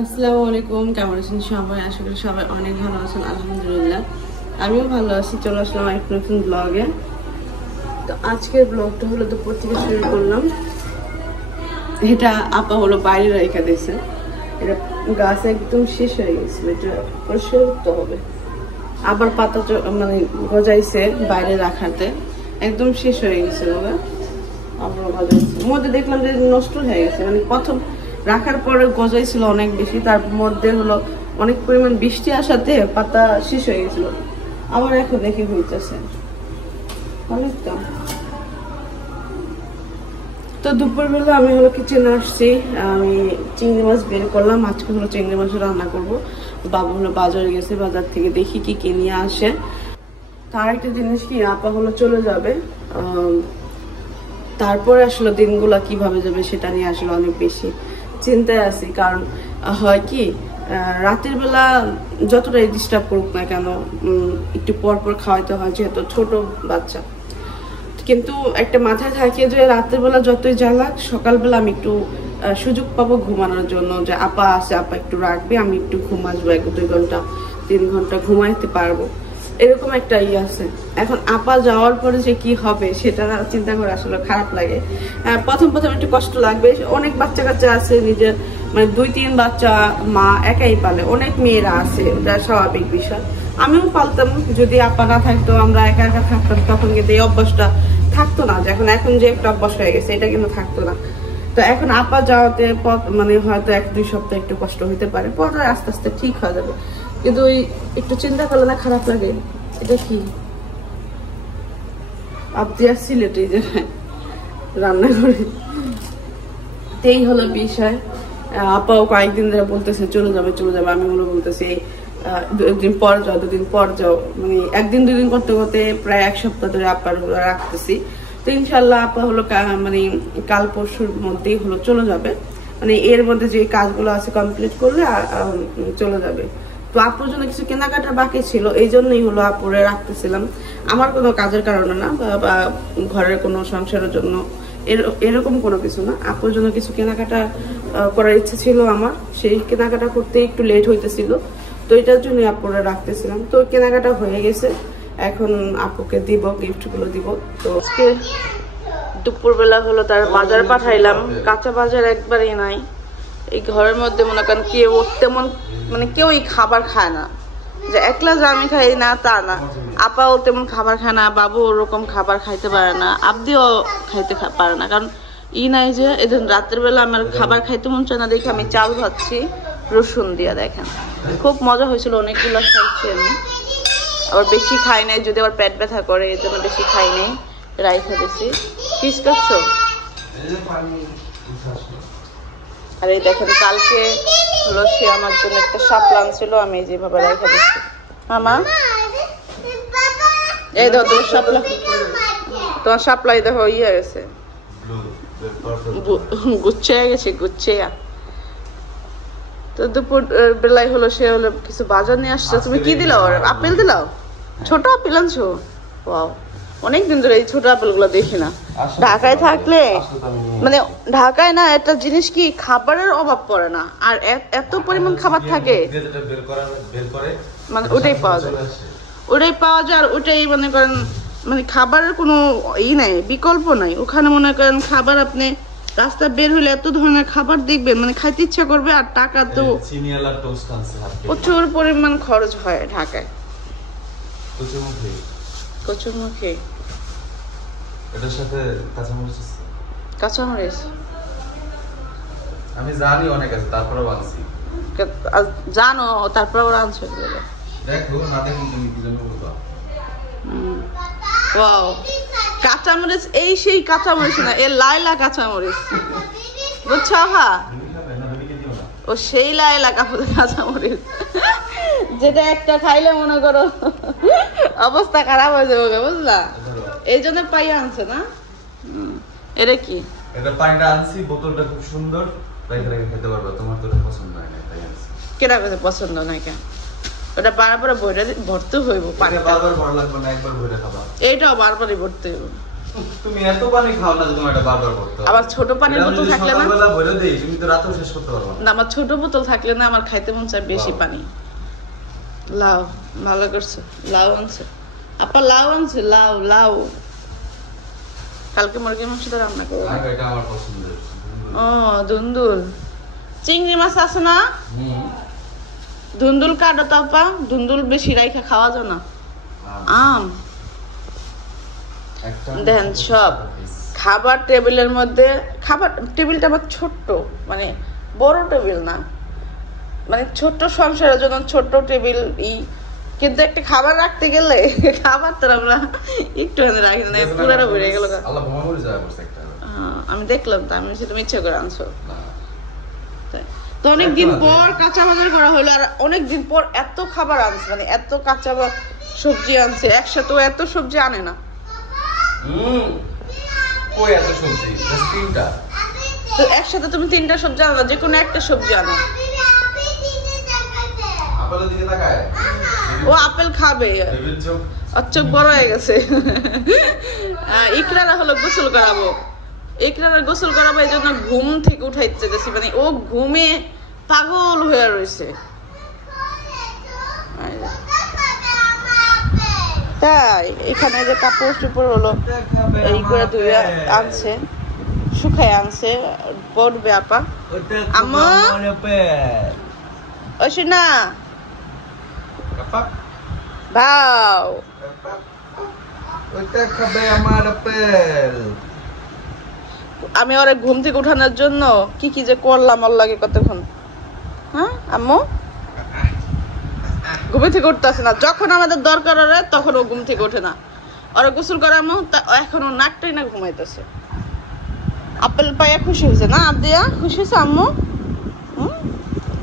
আসসালামু আলাইকুম, কেমন আছেন সবাই? আশা করি সবাই অনেক ভালো আছেন। আলহামদুলিল্লাহ আমিও ভালো আছি। চলে আসলাম একটা নতুন ব্লগে। তো আজকের ব্লগটা হলো দুপুর থেকে শুরু করলাম। এটা আপা হলো বাইরে রেখে দিয়েছে। এটা গাছ একদম শেষ হয়ে গেছিল, এটা পরিষ্কার করতে হবে। আবার পাতা মানে গজাইছে বাইরে রাখাতে, একদম শেষ হয়ে গেছিল। আবার গজাইছে, মধ্যে দেখলাম যে নষ্ট হয়ে গেছে। মানে প্রথম রাখার পরে গজাইছিল অনেক বেশি, তার মধ্যে হলো অনেক পরিমাণ বৃষ্টি আসাতে পাতা শেষ হয়ে গেছিল। আবার এখন দেখি হইতেছে অনেকটা। তো দুপুরবেলা আমি হলো কিচেনে আসছি, আমি চিংড়ি মাছ বের করলাম। আজকে হলো চিংড়ি মাছ রান্না করব। বাবা হলো বাজারে গেছে, বাজার থেকে দেখি কি কি নিয়ে আসে। তার একটা জিনিস কি, আপা হলো চলে যাবে, তারপরে আসলে দিনগুলা কিভাবে যাবে সেটা নিয়ে আসলে অনেক বেশি চিন্তায় আছি। কারণ হয় কি, রাতের বেলা যতটাই ডিস্টার্ব করুক না কেন, একটু পর পর খাওয়াইতে হয়, যেহেতু ছোট বাচ্চা। কিন্তু একটা মাথায় থাকে যে রাতের বেলা যতই জ্বালাক, সকালবেলা আমি একটু সুযোগ পাবো ঘুমানোর জন্য, যে আপা আছে, আপা একটু রাখবে, আমি একটু ঘুম আসবো, 1-2 ঘন্টা 3 ঘন্টা ঘুমাইতে পারবো, এরকম একটা ইয়ে আছে। এখন আপা যাওয়ার পরে যে কি হবে সেটা চিন্তা করে আসলে খারাপ লাগে। প্রথম একটু কষ্ট লাগবে। অনেক বাচ্চা কাচ্চা আছে, নিজের মানে 2-3 বাচ্চা মা একাই পালে, অনেক মেয়েরা আছে, ওটা স্বাভাবিক বিষয়। আমিও পালতাম, যদি আপা না থাকতো, আমরা একা একা থাকতাম, তখন কিন্তু এই অভ্যাসটা থাকতো না। এখন যে একটা অভ্যাস হয়ে গেছে, এটা কিন্তু থাকতো না। তো এখন আপা যাওয়াতে মানে হয়তো 1-2 সপ্তাহ একটু কষ্ট হইতে পারে, পরে আস্তে আস্তে ঠিক হয়ে যাবে। কিন্তু ওই একটু চিন্তা করলে না খারাপ লাগে। এটা কি আপনি সিলেটে যে রান্না করে, এই হলো বিষয়। আপাও কয়েকদিন ধরে বলতেছে চলে যাবে। আমি হলো বলতেছি 2 দিন পর যাও, 2 দিন পর যাও, মানে 1-2 দিন করতে করতে প্রায় 1 সপ্তাহ ধরে আপার রাখতেছি। তো ইনশাল্লাহ আপা হলো মানে কাল পরশুর মধ্যেই হলো চলে যাবে। মানে এর মধ্যে যে কাজগুলো আছে কমপ্লিট করলে চলে যাবে। তো আপুর জন্য কিছু কেনাকাটা বাকি ছিল, এই জন্যই হলো আপুরে রাখতেছিলাম। আমার কোনো কাজের কারণে না, বা ঘরের কোনো সংসারের জন্য, এরকম কোনো কিছু না। আপুর জন্য কিছু কেনাকাটা করার ইচ্ছে ছিল আমার, সেই কেনাকাটা করতে একটু লেট হইতেছিল। তো এটার জন্য আপুরে রাখতেছিলাম। তো কেনাকাটা হয়ে গেছে, এখন আপুকে দিব, গিফটগুলো দিব। তো আজকে দুপুরবেলা হলো তার বাজার পাঠাইলাম। কাঁচা বাজার একবারই নাই এই ঘরের মধ্যে। মনে করেন কেউ তেমন মানে কেউই খাবার খায় না, যে একলা যে আমি খাই না তা না। আপাও তেমন খাবার খায় না, বাবু ওরকম খাবার খাইতে পারে না, আবদিও খাইতে পারে না। কারণ নাই যে এদিন রাতের বেলা আমার খাবার খাইতে মন চায় না দেখে আমি চাল ভাজছি রসুন দিয়া। দেখেন খুব মজা হয়েছিল, অনেকগুলো খাইছি আমি। আবার বেশি খাই নাই, যদি আবার পেট ব্যথা করে, এই জন্য বেশি খাই নাই, রাইখা দিছি। কিস করছো? আর এই দেখেন কালকে হলো সে আমার জন্য একটা শাপলা আনছিল, আমি যেভাবে রেখে দিচ্ছি। মামা এই দেখো তোমার শাপলা, তোমার শাপলাই দেখো ইয়ে গেছে, গুচ্ছে গেছে, গুচ্ছেয়া। তো দুপুর বেলায় হলো সে হলো কিছু বাজার নিয়ে আসছে। তুমি কি দিলাও? আপেল দিলাও? ছোট আপেল আনছো? ওয়াও, অনেকদিন ধরে এই ছোট আপেল গুলো দেখি না। ঢাকায় থাকলে মানে ঢাকায় না একটা জিনিস কি, খাবারের অভাব পড়ে না, আর এত পরিমাণ খাবার থাকে, মানে ওটাই পাওয়া যায়, আর ওটাই মনে করেন মানে খাবারের কোনো নাই, বিকল্প নাই ওখানে। মনে করেন খাবার আপনি রাস্তা বের হলে এত ধরনের খাবার দেখবেন, মানে খাইতে ইচ্ছা করবে। আর টাকা তো প্রচুর পরিমাণ খরচ হয় ঢাকায়। কচুরমুখী এটার সাথে কাঁচামরিচ আমি জানি অনেক আছে, তারপরেও আনছি। জানো তারপরেও আনছো? দেখো না, দেখো তুমি কি জন্য বলবা। ওয়াও, কাঁচামরিচ, এই সেই কাঁচামরিচ না, এ লাইলা কাঁচামরিচ, বুঝছো? হ্যাঁ, ও সেই লাইলা কাঁচামরিচ, যেটা একটা খাইলে মনে করো অবস্থা খারাপ হয়ে যাবে, বুঝলা? এই জন্য পাইয়া আনছে না। এটা কি? এটা পানিটা আনছি, বোতলটা খুব সুন্দর, রেখে রেখে খেতে পারবে। তোমার তো পছন্দ হয় না, তাই আনছি। কেনা কাছে পছন্দ নাই কেন? ওটা বারবার ভরতে হইব, পানি বারবার ভরা লাগবে না, একবার ভরে খাবা। এইটাও বারবারই ভরতে হইব। তুমি এত পানি খাও না, তুমি এটা বারবার করতে হবে। আবার ছোট পানির বোতল থাকলে না, সকালবেলা ভরে দেই, তুমি তো রাতেও শেষ করতে পারবে না। আমার ছোট বোতল থাকলে না আমার খাইতে মন চায় বেশি পানি। লাউ ভালো করছে, লাউ আনছে আপা, লাউ আনছে, লাউ লাউ কালকে মুরগির মাংস তো রান্না করবো। এটা আমার পছন্দের। ও ধুন্দুল, চিংড়ি মাছ আছে না? ধুন্দুল কাটো তো আপা, ধুন্দুল বেশি রাইখা খাওয়া যায় না। আম দেন সব খাবার টেবিলের মধ্যে, খাবার টেবিলটা আবার ছোট্ট, মানে বড় টেবিল না, মানে ছোট্ট সংসারের জন্য ছোট্ট টেবিল কিন্তু একটা খাবার রাখতে গেলে খাবার তো আমরা একটু রাখি না, পুরাটা বেড়ে গেল। আমি দেখলাম তো, আমি তুমি ইচ্ছে করে আনছো তো। অনেকদিন পর কাঁচা বাজার করা হলো, আর অনেকদিন পর এত খাবার আনছে, মানে এত কাঁচা সবজি আনছে একসাথে, এত সবজি আনে না। তো একসাথে তুমি 3টা সবজি আনো, যে কোনো একটা সবজি আনো। ও আপেল খাবে, চোখ বড় হয়ে গেছে। ইকরারা হলো গোসল করাবো, ইকরারা গোসল করাবো, এই জন্য ঘুম থেকে উঠাইতে গেছি, মানে ও ঘুমে পাগল হয়ে রয়েছে। তাই এখানে যে কাপড় চোপড় হলো এই করে ধুয়ে আনছে, শুকাই আনছে, পড়বে আপা। আম্মু ওই না ভাও, আমি ওরে ঘুম থেকে উঠানোর জন্য কি কি যে করলাম ওর লাগে কতক্ষণ। হ্যাঁ আম্মু ঘুম থেকে উঠতেছে না, যখন আমাদের দরকার ওরে তখন ও ঘুম থেকে ওঠে না। ওরা গোসল করে আম্মু, এখন ও নাকটাই না ঘুমাইতেছে। আপেল পাইয়া খুশি হয়েছে না? আবদিয়া খুশি হয়েছে আম্মু?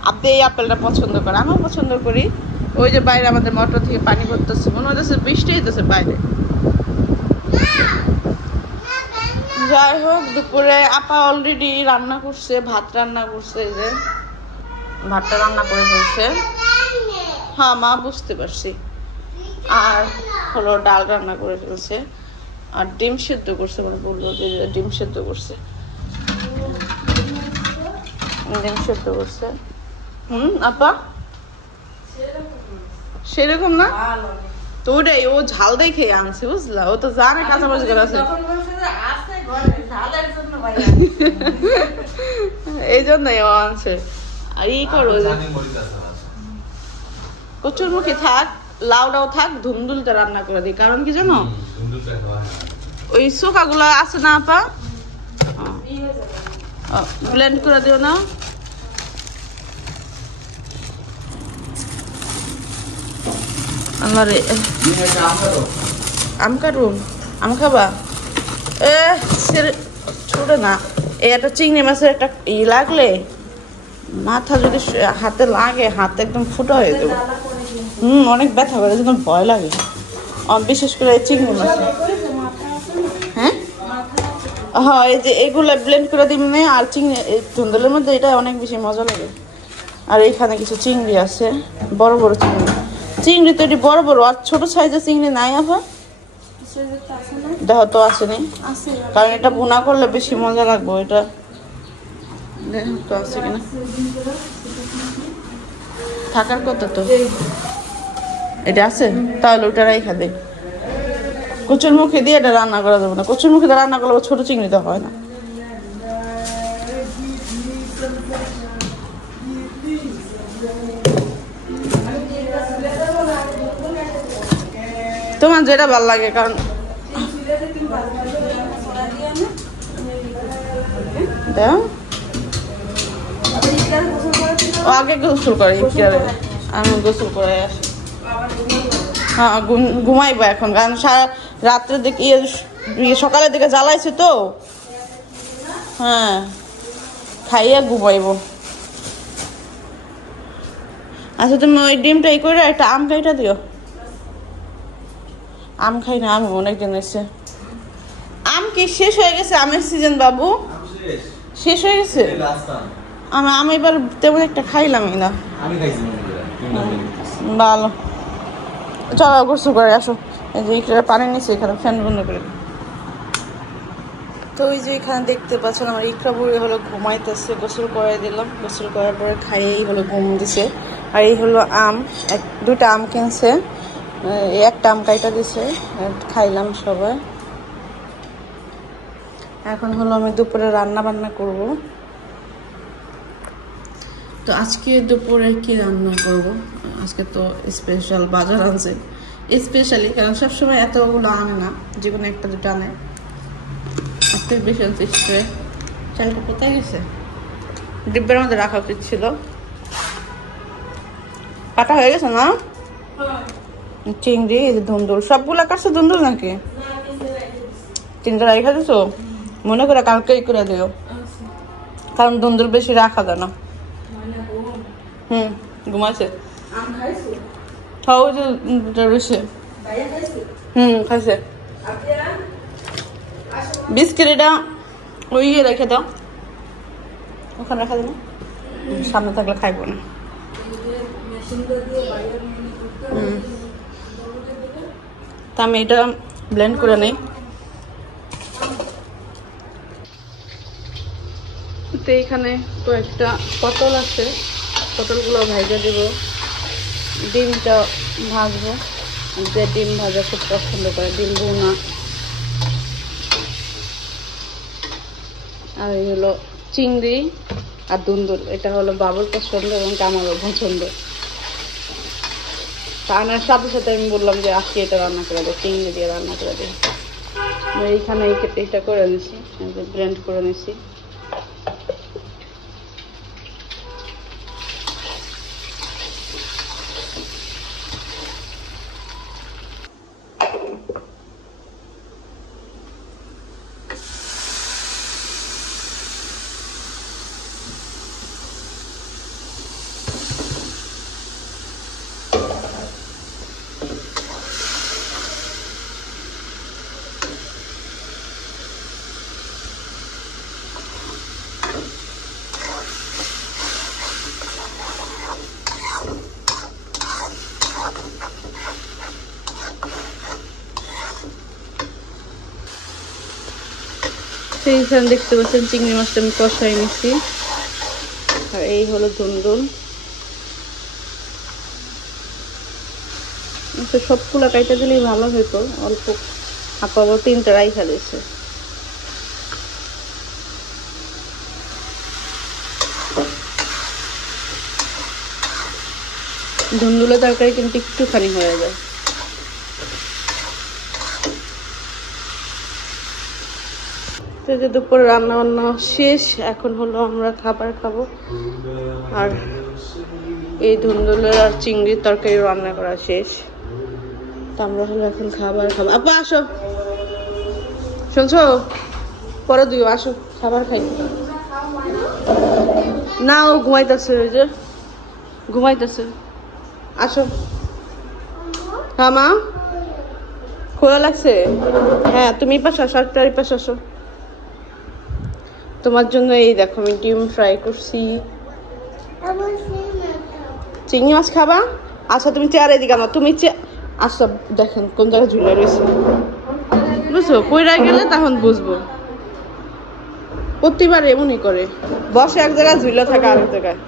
আবদি এই আপেলটা পছন্দ করে, আমিও পছন্দ করি। ওই যে বাইরে আমাদের মোটর থেকে পানি পড়তেছে, মনে হচ্ছে বৃষ্টি হইতেছে বাইরে। যাই হোক, দুপুরে আপা অলরেডি রান্না করছে, ভাত রান্না করছে, এই যে ভাতটা রান্না করে ফেলছে। হ্যাঁ মা বুঝতে পারছি। আর হলো ডাল রান্না করে ফেলছে, আর ডিম সেদ্ধ করছে, মানে বললো যে ডিম সেদ্ধ করছে, ডিম সেদ্ধ করছে। আপা সেরকম না তো, ওটাই ও ঝাল দেখে আনছে, বুঝলা? ও তো জানে কাঁচামরিচ করে আছে, এই জন্যই ও আনছে। আর ই করো, কচুরমুখী থাক, লাউটাও থাক, ধুন্দুলটা রান্না করে দিই। কারণ কি জানো, ওই চোখা গুলা আছে না আপা, ব্লেন্ড করে দিও না। আমার আম কাটুন, আম খাবা? ছোট না, একটা চিংড়ি মাছের একটা লাগলে মাথা যদি হাতে লাগে, হাতে একদম ফুটো হয়ে যাবে। অনেক ব্যথা করে, যেন ভয় লাগে, বিশেষ করে এই চিংড়ি মাছ। হ্যাঁ হ্যাঁ, এই যে এগুলো ব্লেন্ড করে দিবি। আর চিংড়ি ধুন্দুলের মধ্যে এটা অনেক বেশি মজা লাগে। আর এইখানে কিছু চিংড়ি আছে, বড় বড় চিংড়ি। চিংড়ি তো এটি বড় বড়, আর ছোট সাইজের চিংড়ি নাই আপা? দেখো তো আসেনি, কারণ এটা ভুনা করলে বেশি মজা লাগবে। এটা দেখো তো আছে কিনা, থাকার কথা তো। এটা আছে, তাহলে ওটা রাইখা দে। কচুর মুখে দিয়ে এটা রান্না করা যাবে না, কচুর মুখে রান্না করলে ছোট চিংড়িতে হয় না। তোমার যেটা ভালো লাগে, কারণ ও আগে গোসল করে, আমি গোসল করে আসি। হ্যাঁ ঘুমাইবো এখন, কারণ সারা রাত্রে দিকে সকালের দিকে জ্বালাইছে তো। হ্যাঁ খাইয়া ঘুমাইবো। আচ্ছা তুমি ওই ডিমটা ই করে একটা আম খাইটা দিও। আম খাই না আমি অনেকদিন এসে। আম কি শেষ হয়ে গেছে? আমের সিজন বাবু শেষ হয়ে গেছে। আমি এবার তেমন একটা খাইলামই না। ভালো, চলো গোসল করে আসো। এই যে পানি নিচে, এখানে ফ্যান বন্ধ করে। তো ওই যে এখানে দেখতে পাচ্ছেন আমার ইকরা বুড়ি হলো ঘুমাইতেছে, গোসল করাই দিলাম, গোসল করার পরে খাইয়েই হলো ঘুম দিছে। আর এই হলো আম, দুটা আম কিনছে, একটা আম কাইটা দিছে, খাইলাম সবাই। এখন হলো আমি দুপুরে রান্না বান্না করব। তো আজকে দুপুরে কি রান্না করব, আজকে তো স্পেশাল বাজার আনছে, স্পেশালি কারণ সবসময় এতগুলো আনে না, জীবনে একটা দুটো আনে, আজকে বেশি আনছে। চালটা কোথায় গেছে, ডিব্বের মধ্যে রাখা উচিত ছিল। কাটা হয়ে গেছে না চিংড়ি, ধুন্দুল সবগুলা কাটছে, ধুন্দুল নাকি চিংড়ি রাখা দিছো, মনে করে কালকেই করে দিও, কারণ ধুন্দুল বেশি রাখা যায় না। ঘুমাইছে, খাইছে। বিস্কিট এটা ওই রেখে দাও, ওখানে রাখা দেবো, সামনে থাকলে খাইবো না। তা আমি এটা ব্লেন্ড করে নেই। তো এখানে কয়েকটা পটল আছে, পটলগুলো ভাজা দেব, ডিমটা ভাজবো, যে ডিম ভাজা খুব পছন্দ করে, ডিম ভুনা। আর এই হলো চিংড়ি আর ধুন্দুল, এটা হলো বাবুর পছন্দ এবং আমারও পছন্দ। আনার সাথে সাথে আমি বললাম যে আজকে এটা রান্না করে দেয়, চিংড়ি দিয়ে রান্না করে দিই। এইখানে এটা করে নিছি, ব্লেন্ড করে নিছি। সেইখানে দেখতে পাচ্ছেন চিংড়ি মাছটা আমি কষাই নিছি। আর এই হলো ধুন্দুল, সবগুলা কাইটা দিলেই ভালো হতো, অল্প আপাবো 3টা রাইখা দিয়েছে। ধুন্দুলের তরকারি কিন্তু একটুখানি হয়ে যায়। যে দুপুরে রান্না বান্না শেষ, এখন হলো আমরা খাবার খাবো। আর এই ধুন্দুলের আর চিংড়ির তরকারি রান্না করা শেষ, তো আমরা হলো এখন খাবার খাবো। আপা আসো, শুনছো, পরে দিও, আসো খাবার খাই। না ও ঘুমাইতেছে, ওই যে ঘুমাইতেছে, আসো। হ্যাঁ মা, খোলা লাগছে, হ্যাঁ তুমি এই পাশে আসো, আরেকটা এই পাশে আসো। তোমার জন্য এই দেখো আমি ডিম ফ্রাই করছি। চিংড়ি মাছ খাবা? আচ্ছা তুমি চেয়ারে দিকে না, তুমি আচ্ছা দেখেন কোন জায়গায় ঝুলে রয়েছে, বুঝছো, পইরা গেলে তখন বুঝবো। প্রতিবার এমনই করে, বসে এক জায়গায় ঝুলে থাকে আরেক জায়গায়।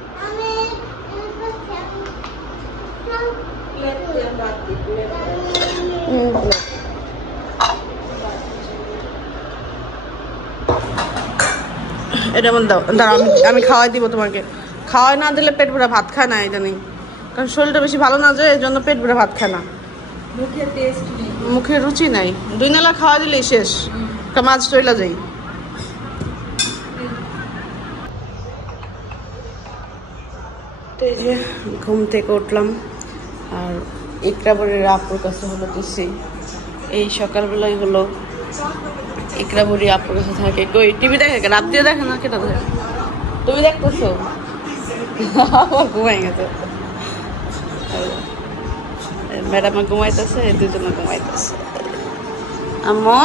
এটা আমার দাও, দাঁড়াও আমি খাওয়াই দিব তোমাকে। খাওয়াই না দিলে পেট ভরে ভাত খায় না, এটা নেই, কারণ শরীরটা বেশি ভালো না, যে এই জন্য পেট ভরে ভাত খায় না, মুখে রুচি নাই। 2 নালা খাওয়া দিলেই শেষ, মাছ চইলা যাই। তো এই যে ঘুম থেকে উঠলাম, আর ইকরাবুড়ির আপুর কাছে হলো দিচ্ছি। এই সকালবেলায় হলো ইকরাবুড়ি আপুর কাছে থাকে। কই টিভি দেখে, রাত দিয়ে দেখে না, কেটা দেখে? তুমি দেখতেছো? ঘুমাই গেছে ম্যাডাম, ঘুমাইতেছে, দুজনে ঘুমাইতেছে। আম্মু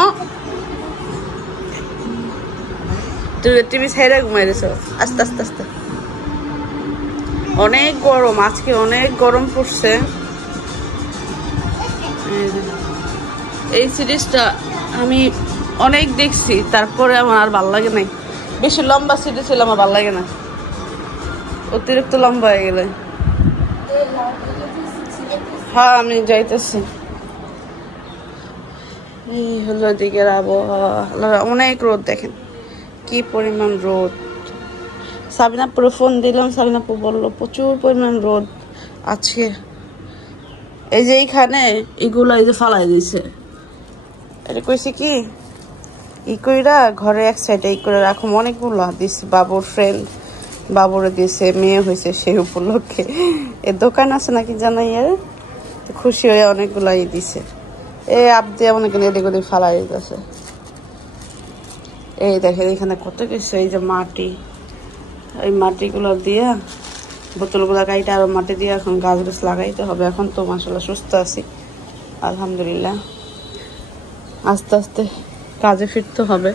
তুই টিভি ছেড়ে ঘুমাই দিছো, আস্তে আস্তে আস্তে। অনেক গরম আজকে, অনেক গরম পড়ছে। এই সিরিজটা আমি অনেক দেখছি, তারপরে আমার আর ভাল লাগে নাই। বেশি লম্বা সিটে ছিল, আমার ভাল লাগে না, অতিরিক্ত লম্বা হয়ে গেলে। হ্যাঁ আমি যাইতেছি। এই হলো দিকের আবহাওয়া, অনেক রোদ, দেখেন কি পরিমাণ রোদ। সাবিনাপুরে ফোন দিলাম, সাবিনাপু বললো প্রচুর পরিমাণ রোদ আছে। এই যে এইখানে এগুলো এই যে ফালাই দিছে, এটা কইছে কি ই কইরা ঘরে এক সাইডে ই করে রাখুম। অনেকগুলো দিছে, বাবুর ফ্রেন্ড বাবুরে দিছে, মেয়ে হয়েছে সেই উপলক্ষে। এর দোকান আছে নাকি জানাই, এর খুশি হয়ে অনেকগুলাই দিছে। এই আপ দিয়ে অনেক এদিক ওদিক ফালাই দিতেছে। এই দেখেন এখানে কত কিছু, এই যে মাটি, এই মাটিগুলো দিয়া বোতলগুলো কাইটা আরো মাটি দিয়ে এখন গাছ গাছ লাগাইতে হবে। এখন তো মাশাআল্লাহ সুস্থ আছি আলহামদুলিল্লাহ, আস্তে আস্তে কাজে ফিরতে হবে।